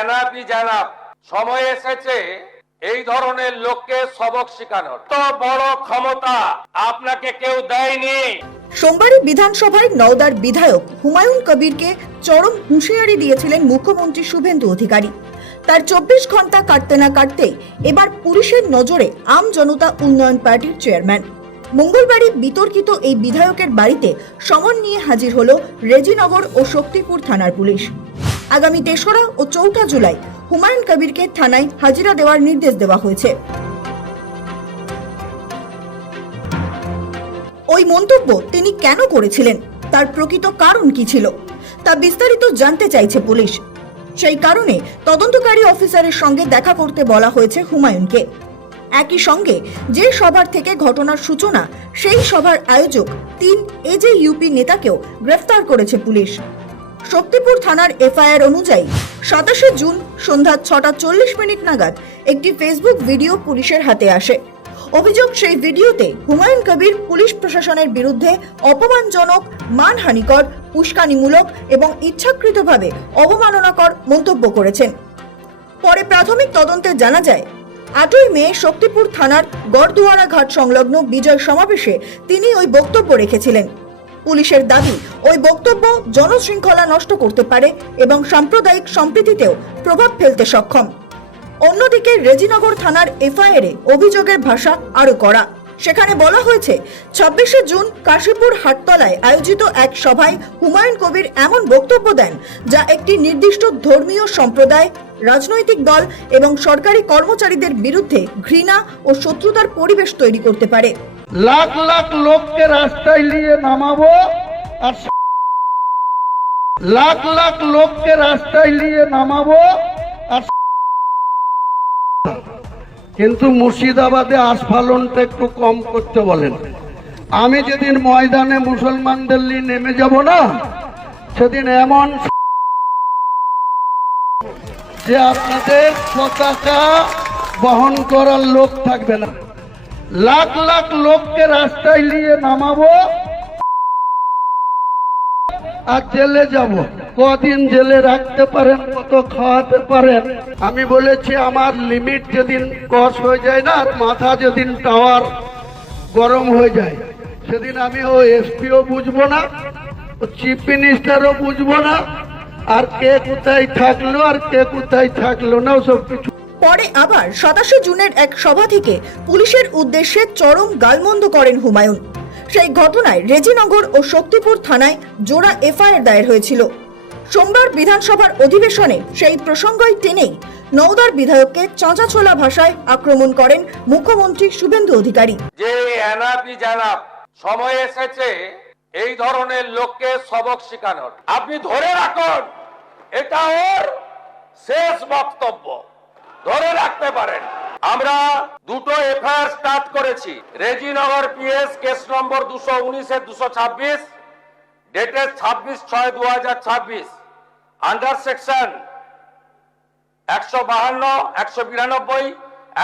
এনাফি জানাব, সময় এসেছে এই ধরনের লোককে সবক শেখানোর। তো বড় ক্ষমতা আপনাকে কেউ দেয়নি। সোমবারই বিধানসভায় নওদার বিধায়ক হুমায়ুন কবিরকে চরম হুঁশিয়ারি দিয়েছিলেন মুখ্যমন্ত্রী শুভেন্দু অধিকারী। তার 24 ঘন্টা কাটতে না কাটতেই এবার পুলিশের নজরে আম জনতা উন্নয়ন পার্টির চেয়ারম্যান। মঙ্গলবারই বিতর্কিত এই বিধায়কের বাড়িতে সমন নিয়ে হাজির হলো রেজিনগর ও শক্তিপুর থানার পুলিশ। আগামী 3রা ও 4ঠা জুলাই হুমায়ুন কবিরকে থানায় হাজিরা দেওয়ার নির্দেশ দেওয়া হয়েছে। ওই মন্তব্য তিনি কেন করেছিলেন, তার প্রকৃত কারণ কি ছিল, তা বিস্তারিত জানতে চাইছে পুলিশ। সেই কারণে তদন্তকারী অফিসারের সঙ্গে দেখা করতে বলা হয়েছে হুমায়ুনকে। একই সঙ্গে যে সভার থেকে ঘটনার সূচনা, সেই সভার আয়োজক 3 এজেইউপি নেতাকেও গ্রেফতার করেছে পুলিশ। শক্তিপুর থানার এফআইআর অনুযায়ী 27 জুন সন্ধ্যা 6:40 নাগাদ একটি ফেসবুক ভিডিও পুলিশের হাতে আসে। অভিযোগ, সেই ভিডিওতে হুমায়ুন কবির পুলিশ প্রশাসনের বিরুদ্ধে অপমানজনক, মানহানিকর, উস্কানিমূলক এবং ইচ্ছাকৃতভাবে অবমাননাকর মন্তব্য করেছেন। পরে প্রাথমিক তদন্তে জানা যায় 8ই মে শক্তিপুর থানার গড়দুয়ারা ঘাট সংলগ্ন বিজয় সমাবেশে তিনি ওই বক্তব্য রেখেছিলেন। পুলিশের দাবি, ওই বক্তব্য জনশৃঙ্খলা নষ্ট করতে পারে এবং সাম্প্রদায়িক সম্প্রীতিতেও প্রভাব ফেলতে সক্ষম। অন্যদিকে রেজিনগর থানার এফআইআরে অভিযোগের ভাষা আরো কড়া। সেখানে বলা হয়েছে 26 জুন কাশীপুর হাটতলায় আয়োজিত এক সভায় হুমায়ুন কবির এমন বক্তব্য দেন যা একটি নির্দিষ্ট ধর্মীয় সম্প্রদায়, রাজনৈতিক দল এবং সরকারি কর্মচারীদের বিরুদ্ধে ঘৃণা ও শত্রুতার পরিবেশ তৈরি করতে পারে। লাখ লাখ লোককে রাস্তায় নিয়ে নামাবো আর লাখ লাখ লোককে রাস্তায় নিয়ে নামাবো আর কিন্তু মুর্শিদাবাদে আস্ফালনটা একটু কম করতে বলেন। আমি যেদিন ময়দানে মুসলমানদের নিয়ে নেমে যাব না, সেদিন এমন যে আপনাদের পতাকা বহন করার লোক থাকবে না। লাখ লাখ লোককে রাস্তায় নিয়ে নামাবো আর জেলে যাব। কদিন জেলে রাখতে পারেন, কত খাওয়াতে পারেন। আমি বলেছি আমার লিমিট যেদিন ক্রস হয়ে যায় না, আর মাথা যেদিন টাওয়ার গরম হয়ে যায়, সেদিন আমি ও এসপিও বুঝবো না, ও চিফ মিনিস্টারও বুঝবো না, আর কে কোথায় থাকলো আর কে কোথায় থাকলো না, সব কিছু। পরে আবার 27 জুনের এক সভা থেকে পুলিশের উদ্দেশ্যে চরম গালমন্দ করেন হুমায়ুন। সেই ঘটনায় রেজিনগর ও শক্তিপুর থানায় জোড়া এফআইআর দায়ের হয়েছিল। সোমবার বিধানসভার অধিবেশনে সেই প্রসঙ্গই টেনেই নওদার বিধায়ককে চাঁচাছোলা ভাষায় আক্রমণ করেন মুখ্যমন্ত্রী শুভেন্দু অধিকারী। যে এনাফি জানাব, সময় এসেছে এই ধরনের লোককে সবক শেখানোর। আপনি ধরে রাখুন, এটা ওর শেষ বক্তব্য, ধরে রাখতে পারেন। আমরা দুটো এফআইআর স্টার্ট করেছি। Rejinagar PS case number 219/226 dated 26/6/2026 under section 152, 192,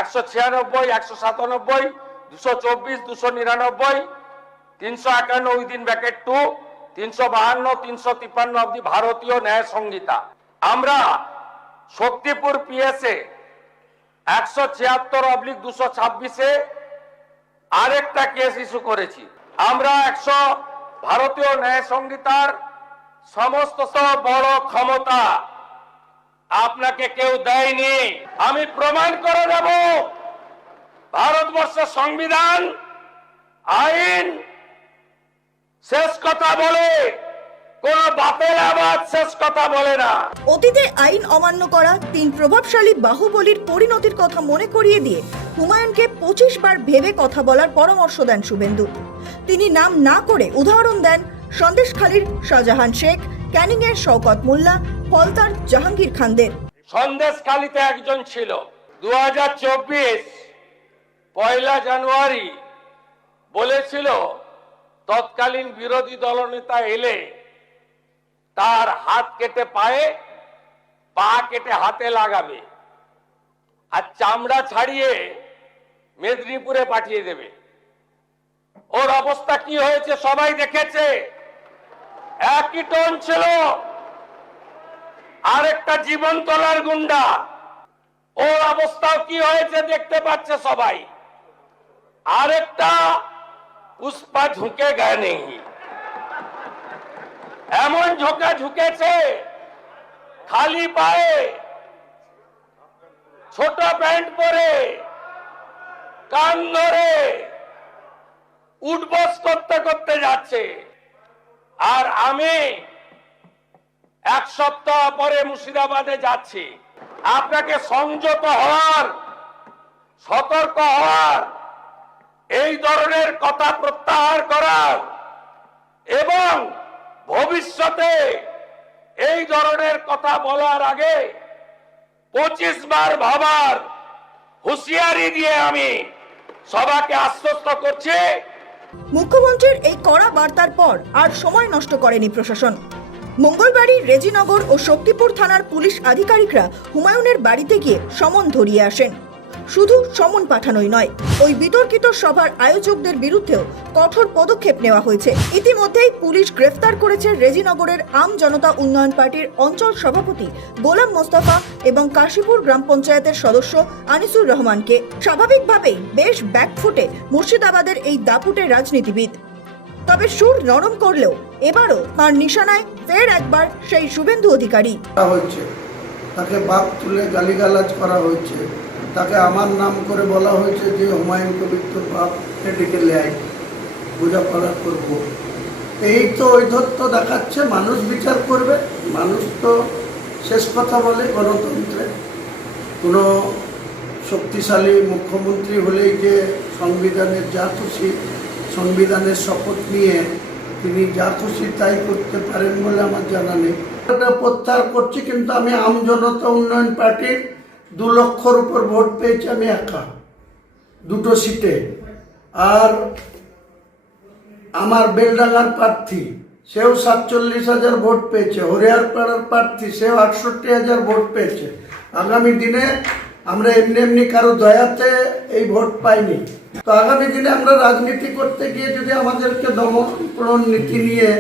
196, 197, 224, 299, 351 within bracket 2, 352, 353 of the ভারতীয় ন্যায় সংহিতা। আমরা শক্তিপুর পিএসএ 176/226 আরেকটা কেস ইস্যু করেছি। আমরা ভারতীয় ন্যায় সংহিতার সমস্ত বড় ক্ষমতা আপনাকে কেউ দেয়নি। আমি প্রমাণ করে দেব, ভারতবর্ষের সংবিধান, আইন শেষ কথা বলে, কোন বাপের আবাদ শেষ কথা বলে না। অতীতে আইন অমান্য করা 3 প্রভাবশালী বাহুবলীর পরিণতির কথা মনে করিয়ে দিয়ে হুমায়ুনকে 25 বার ভেবে কথা বলার পরামর্শ দেন শুভেন্দু। তিনি নাম না করে উদাহরণ দেন সন্দেশখালীর শাহজাহান শেখ, ক্যানিংয়ের শওকত মোল্লা, ফলতার জাহাঙ্গীর খানদের। সন্দেশখালীতে একজন ছিল, 2024 1 জানুয়ারি বলেছিল তৎকালীন বিরোধী দলনেতা এলে তার হাত কেটে পায়ে, পা কেটে হাতে লাগাবে আর চামড়া ছাড়িয়ে মেদিনীপুরে পাঠিয়ে দেবে। ওর অবস্থা কি হয়েছে সবাই দেখেছে। একই টোন ছিল, আরেকটা জীবন তোলার গুন্ডা, ওর অবস্থাও কি হয়েছে দেখতে পাচ্ছে সবাই। আরেকটা পুষ্পা ঝুঁকে গায়ে নেই, এমন ঝোঁকা ঝুঁকেছে খালি পায়ে, ছোট প্যান্ট পরে, কান ধরে উঠবস করতে করতে যাচ্ছে। আর আমি এক সপ্তাহ পরে মুর্শিদাবাদে যাচ্ছি। আপনাকে সংযত হওয়ার, সতর্ক হওয়ার, এই ধরনের কথা প্রত্যাহার করার এবং ভবিষ্যতে এই ধরনের কথা বলার আগে 25 বার ভাবার হুঁশিয়ারি দিয়ে আমি সবাইকে আশ্বস্ত করছি। মুখ্যমন্ত্রীর এই কড়া বার্তার পর আর সময় নষ্ট করেনি প্রশাসন। মঙ্গলবারই রেজিনগর ও শক্তিপুর থানার পুলিশ আধিকারিকরা হুমায়ুনের বাড়িতে গিয়ে সমন ধরিয়ে আসেন। শুধু সমন পাঠানোই নয়, ওই বিতর্কিত সভার আয়োজকদের বিরুদ্ধেও কঠোর পদক্ষেপ নেওয়া হয়েছে। ইতিমধ্যেই পুলিশ গ্রেফতার করেছে রেজিনগরের আম জনতা উন্নয়ন পার্টির অঞ্চল সভাপতি গোলাম মোস্তফা এবং কাশীপুর গ্রাম পঞ্চায়েতের সদস্য আনিসুর রহমানকে। স্বাভাবিকভাবেই বেশ ব্যাকফুটে মুর্শিদাবাদের এই দাপুটে রাজনীতিবিদ। তবে সুর নরম করলেও এবারও তার নিশানায় ফের একবার সেই শুভেন্দু অধিকারী। হয়েছে তাকে বাপ তুলে গালিগালাজ করা হয়েছে, তাকে আমার নাম করে বলা হয়েছে যে হুমায়ুন কবির তোর বাপ ডেকে লেয়, বোঝাপড়া করবো। এই তো ঔদ্ধত্য দেখাচ্ছে। মানুষ বিচার করবে, মানুষ তো শেষ কথা বলে গণতন্ত্রে। কোনো শক্তিশালী মুখ্যমন্ত্রী হলেই যে সংবিধানের যা খুশি, সংবিধানের শপথ নিয়ে তিনি যা খুশি তাই করতে পারেন বলে আমার জানা নেই। এটা প্রত্যাহার করছি, কিন্তু আমি আম জনতা উন্নয়ন পার্টির 2 লক্ষর উপর ভোট পেয়েছি আমি একা, 2টো সিটে। আর আমার বেলডাঙ্গার প্রার্থী সেও 47,000 ভোট পেয়েছে, হরিয়ারপাড়ার প্রার্থী সেও 68,000 ভোট পেয়েছে। আগামী দিনে আমরা এমনি এমনি কারো দয়াতে এই ভোট পাইনি। তো আগামী দিনে আমরা রাজনীতি করতে গিয়ে যদি আমাদেরকে দমন নীতি নিয়ে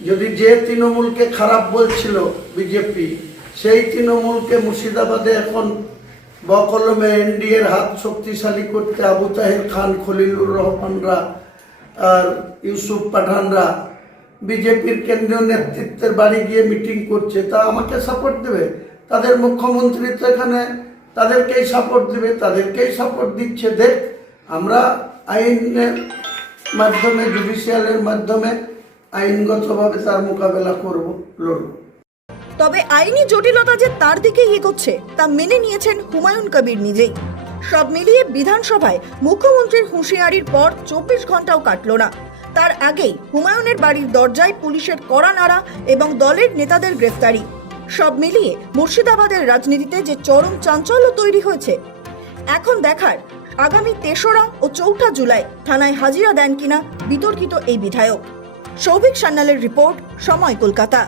যদি যে তৃণমূলকে খারাপ বলছিল বিজেপি, সেই তৃণমূলকে মুর্শিদাবাদে এখন বকলমে এনডিএর হাত শক্তিশালী করতে আবু তাহের খান, খলিলুর রহমানরা আর ইউসুফ পাঠানরা বিজেপির কেন্দ্রীয় নেতৃত্বের বাড়ি গিয়ে মিটিং করছে, তা আমাকে সাপোর্ট দেবে? তাদের মুখ্যমন্ত্রী তো এখানে তাদেরকেই সাপোর্ট দেবে, তাদেরকেই সাপোর্ট দিচ্ছে। দেখ, আমরা আইনের মাধ্যমে, জুডিশিয়ালের মাধ্যমে আইনগতভাবে তার মোকাবেলা করব, লড়ব। তবে আইনি জটিলতা যে তার দিকেই এগোচ্ছে তা মেনে নিয়েছেন হুমায়ুন কবির নিজেই। সব মিলিয়ে বিধানসভায় মুখ্যমন্ত্রীর হুঁশিয়ারির পর 24 ঘন্টাও কাটল না, তার আগেই হুমায়ুনের বাড়ির দরজায় পুলিশের কড়া নাড়া এবং দলের নেতাদের গ্রেফতারি। সব মিলিয়ে মুর্শিদাবাদের রাজনীতিতে যে চরম চাঞ্চল্য তৈরি হয়েছে। এখন দেখার আগামী 3রা ও 4ঠা জুলাই থানায় হাজিরা দেন কিনা বিতর্কিত এই বিধায়ক। সৌভিক সান্যালের রিপোর্ট, সময়, কলকাতা।